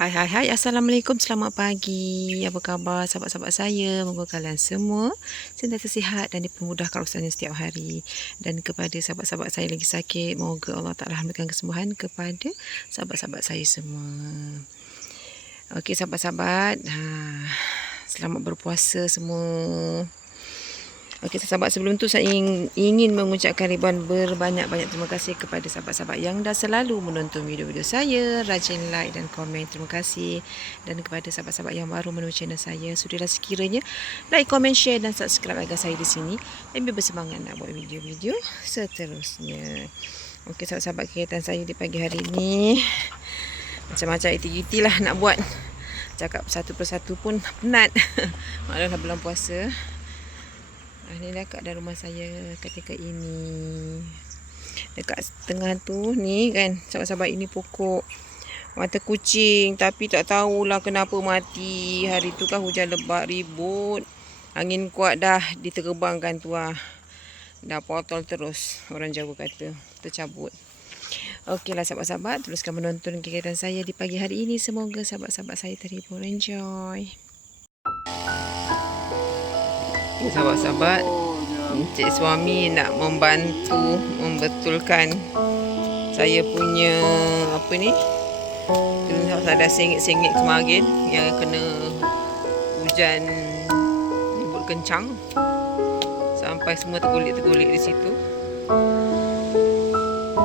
Hai hai hai, Assalamualaikum, selamat pagi. Apa khabar sahabat-sahabat saya? Moga kalian semua sentiasa sihat dan dipermudahkan urusannya setiap hari. Dan kepada sahabat-sahabat saya lagi sakit, moga Allah Ta'ala memberikan kesembuhan kepada sahabat-sahabat saya semua. Okey sahabat-sahabat, selamat berpuasa semua. Okey sahabat, sebelum tu saya ingin mengucapkan ribuan berbanyak-banyak terima kasih kepada sahabat-sahabat yang dah selalu menonton video-video saya, rajin like dan komen, terima kasih. Dan kepada sahabat-sahabat yang baru menemukan channel saya, sudilah sekiranya like, komen, share dan subscribe agar saya di sini lebih bersemangat nak buat video-video seterusnya. Okey sahabat-sahabat, kegiatan saya di pagi hari ini macam-macam aktiviti lah nak buat. Cakap satu persatu pun penat. Maklumlah bulan puasa. Ini dah keadaan rumah saya ketika ini. Dekat tengah tu ni kan, sahabat-sahabat, ini pokok mata kucing. Tapi tak tahulah kenapa mati. Hari tu kan hujan lebat, ribut, angin kuat, dah diterbangkan tu lah. Dah potol terus, orang Jawa kata, tercabut. Okeylah sahabat-sahabat, teruskan menonton kegiatan saya di pagi hari ini. Semoga sahabat-sahabat saya terhibur, enjoy. Sahabat-sahabat, Encik suami nak membantu membetulkan saya punya apa ni, greenhouse. Ada sengit-sengit kemarin yang kena hujan ribut kencang sampai semua tergulik-tergulik di situ.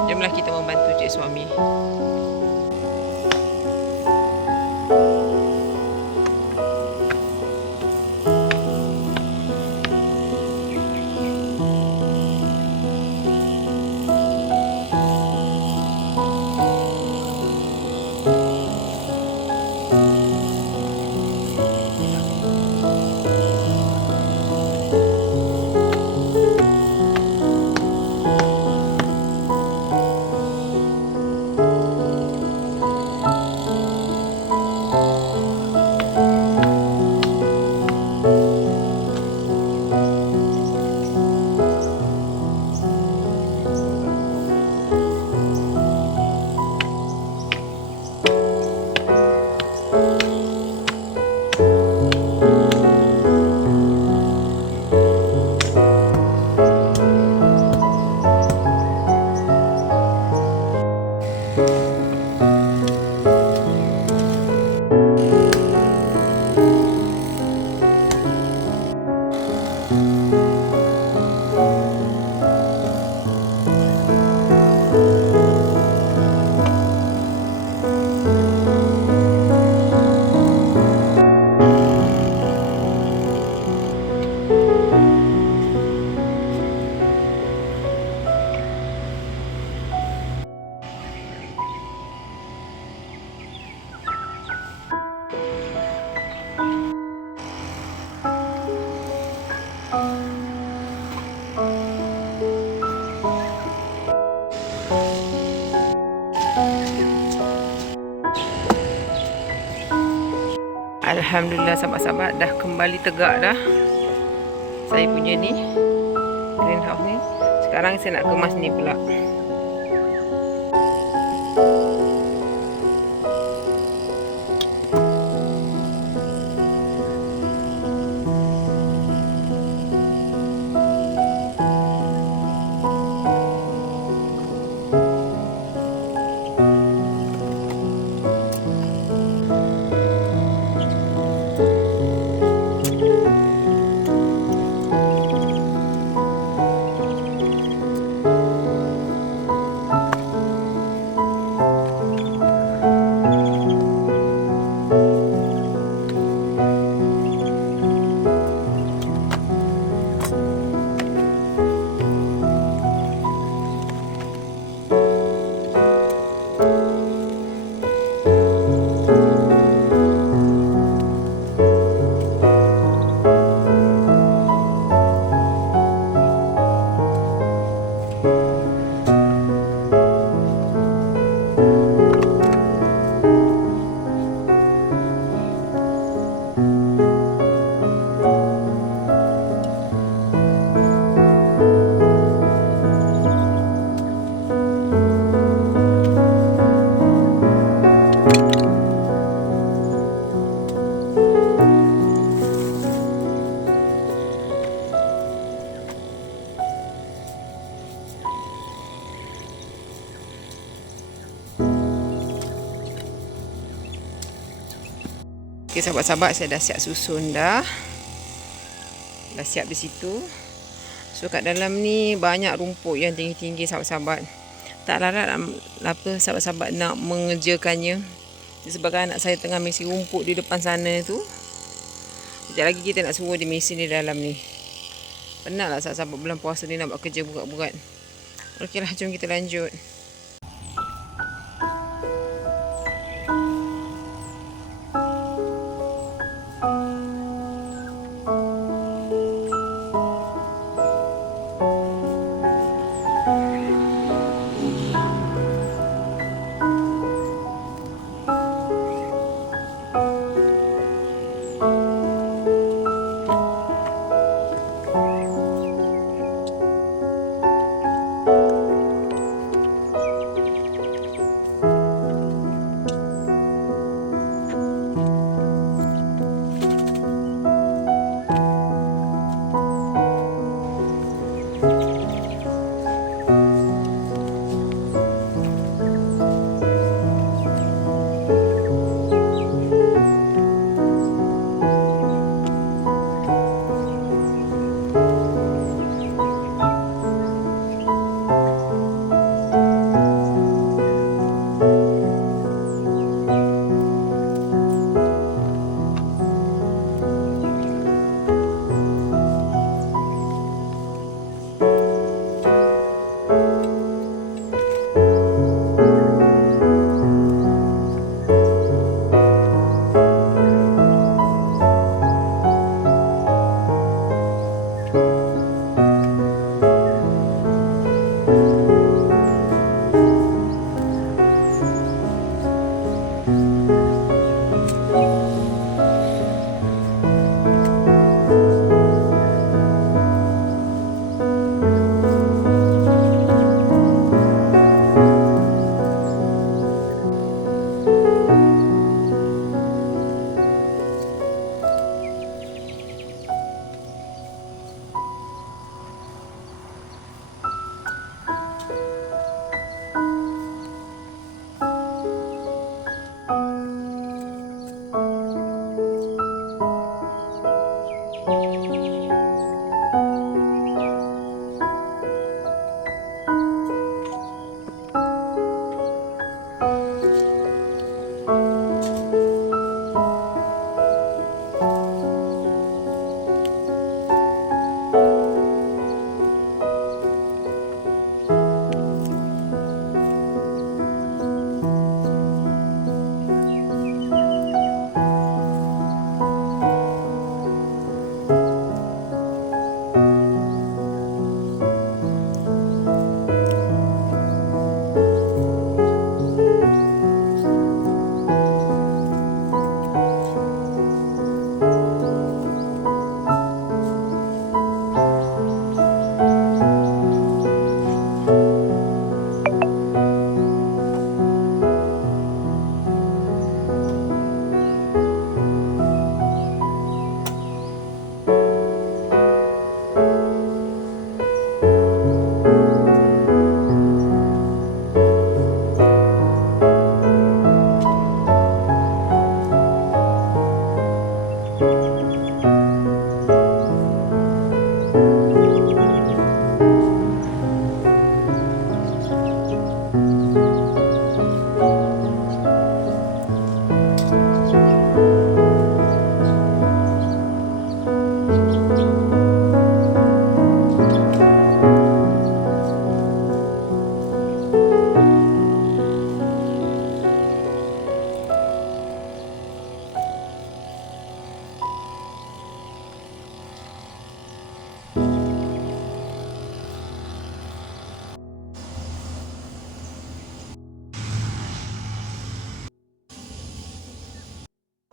Jomlah kita membantu Encik suami. Alhamdulillah sahabat-sahabat, dah kembali tegak dah saya punya ni greenhouse ni. Sekarang saya nak kemas ni pula. Okey sahabat-sahabat, saya dah siap susun dah. Dah siap di situ. So kat dalam ni banyak rumput yang tinggi-tinggi sahabat-sahabat. Tak larat apa sahabat-sahabat nak mengerjakannya. Disebabkan anak saya tengah mesin rumput di depan sana tu. Sekejap lagi kita nak suruh dia mesin di dalam ni. Penat lah sahabat-sahabat bulan puasa ni nak buat kerja berat-berat. Okeylah, jom kita lanjut.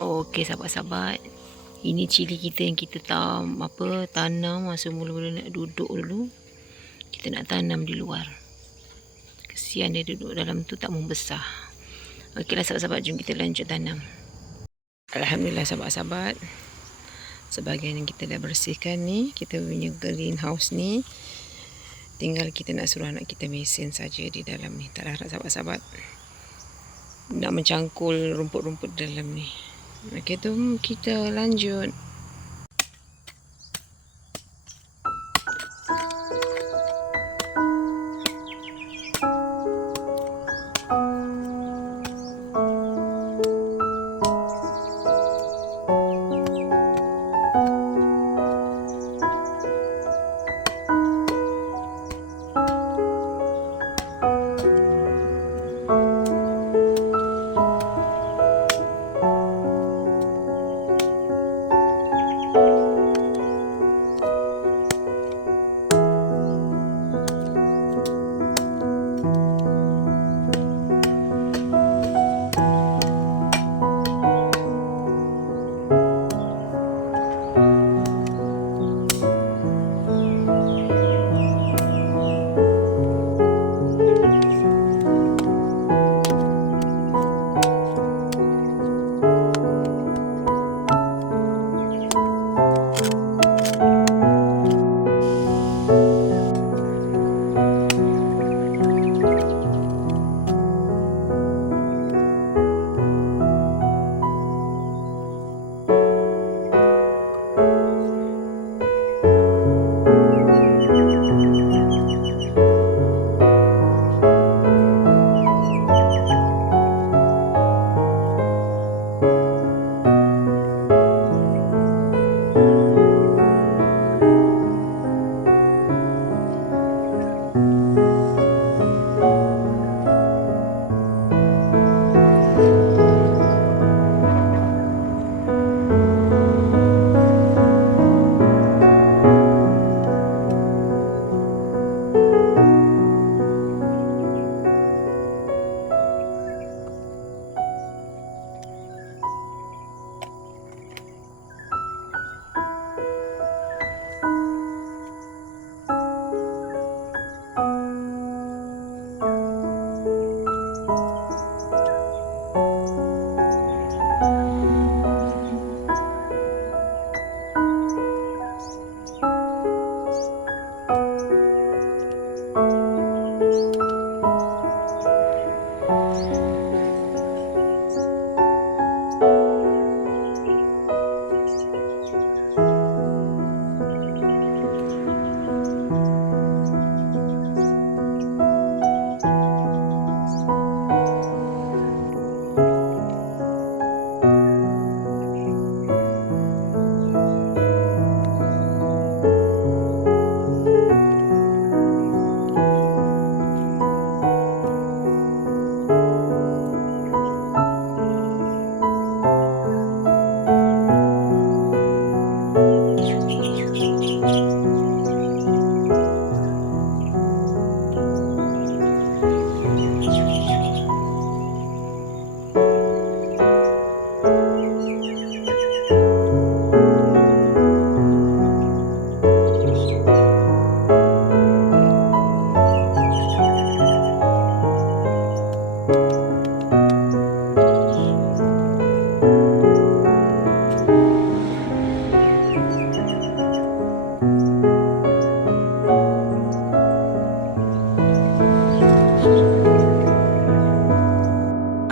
Okey sahabat-sahabat, ini cili kita yang kita tanam masa mula-mula nak duduk dulu. Kita nak tanam di luar. Kesian dia duduk dalam tu tak membesar. Okeylah sahabat-sahabat, jom kita lanjut tanam. Alhamdulillah sahabat-sahabat, sebahagian yang kita dah bersihkan ni, kita punya greenhouse ni. Tinggal kita nak suruh anak kita mesin saja di dalam ni. Tak harap sahabat-sahabat nak mencangkul rumput-rumput dalam ni. Okey, tu kita lanjut.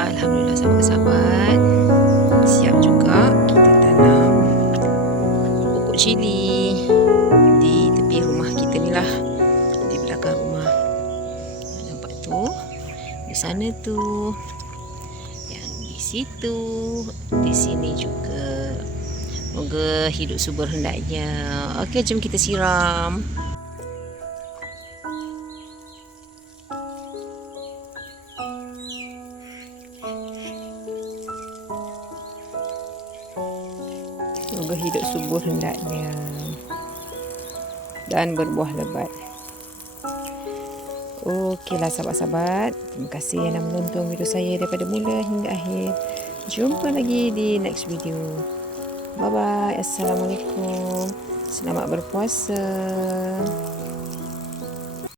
Alhamdulillah sahabat-sahabat, siap juga kita tanam pokok cili di tepi rumah kita ni lah, di belakang rumah. Nampak tu, di sana tu, yang di situ, di sini juga. Moga hidup subur hendaknya. Okey, jom kita siram. Semoga hidup subur hendaknya dan berbuah lebat. Okeylah sahabat-sahabat, terima kasih yang dah menonton video saya daripada mula hingga akhir. Jumpa lagi di next video. Bye bye. Assalamualaikum. Selamat berpuasa.